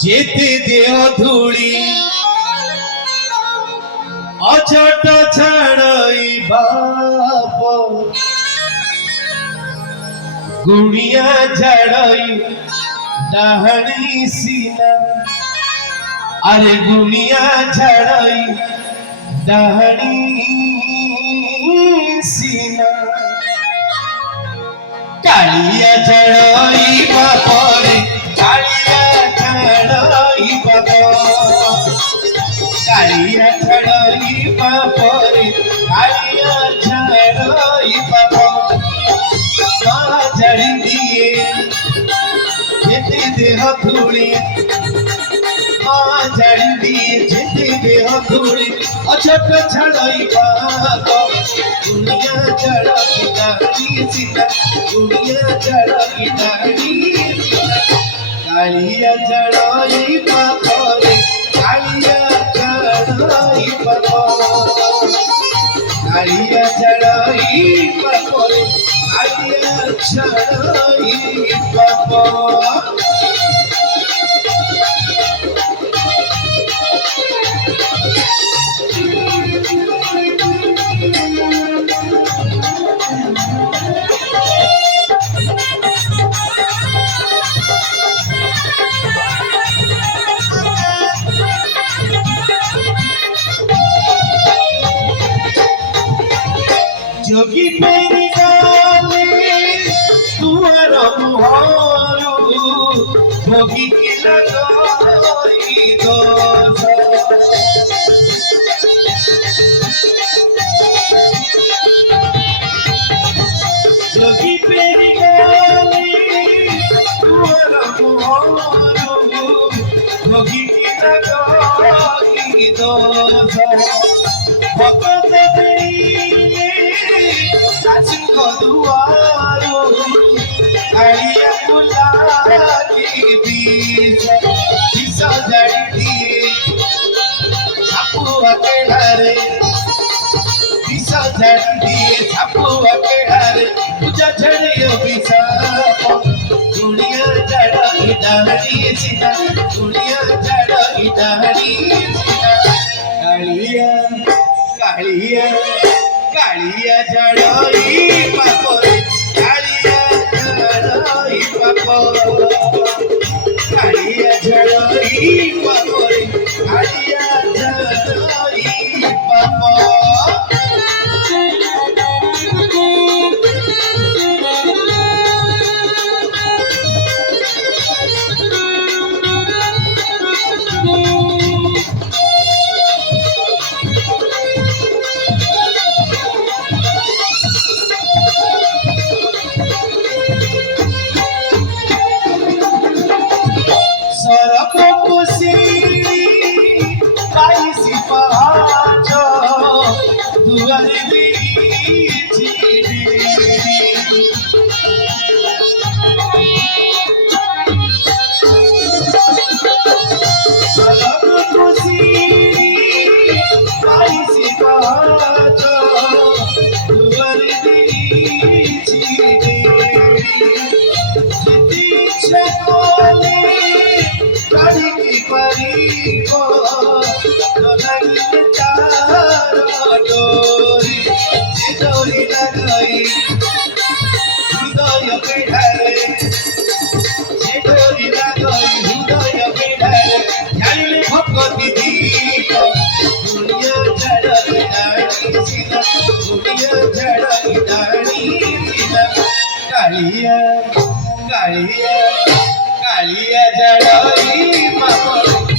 যেতে দেহ ধুলি অছট ছাড়াই বাপ গুণিয়া ছাড়াই ডাহানি সিনা আরে গুণিয়া ছাড়াই ডাহানি সিনা কালিয়া ছাড়াই বাপরে কালিয়া ছাড়াই বাপ কালিয়া ছাড়াই বাপরে কালিয়া ছাড়াই বাপ মা ছাড়ি দিয়ে যেতে দেহ ধুলি মা ছাড়ি দিয়ে যেতে দেহ ধুলি অছট ছাড়াই বাপ দুনিয়া ছাড়াই ডাহানি সিনা দুনিয়া ছাড়াই ডাহানি সিনা কালিয়া ছাড়াই বাপরে কালিয়া ছাড়াই বাপ কালিয়া ছাড়াই বাপরে কালিয়া ছাড়াই বাপ যোগী পেরি গালে তুয়ার মুহরু ভোগী কি লাগই দোষ যোগী পেরি গালে তুয়ার মুহরু ভোগী কি লাগই দোষ ভক্ত দুয়ারো কালিয়া কুলাকি দিশ জাড়ি দিয়ে ছাপু আকেড়ারে দিশ জাড়ি দিয়ে ছাপু আকেড়ারে পূজা ছেড়িও বিশাপ দুনিয়া জাড়ি ডাহানি সিনা দুনিয়া জাড়ি ডাহানি সিনা কালিয়া কালিয়া কালিয়া ছাড়াই বাপরে কালিয়া ছাড়াই বাপ কালিয়া ছাড়াই বাপরে কালিয়া ছাড়াই বাপ দুয়ারে দিয়েছি সলক খুশি পাইছি পাঁচ দুয়ারে দিয়েছি যেতে ইচ্ছা করলে কাড়িতে পারিব লাগিলে তার ডোরি যে ডোরি লাগাই হৃদয় পেড়ারে যে ডোরি লাগাই হৃদয় পেড়ারে জানিলে ভক্তি দীপ দুনিয়া ছাড়াই ডাহানি সিনা দুনিয়া ছাড়াই ডাহানি সিনা কালিয়া কালিয়া কালিয়া ছাড়াই বাপরে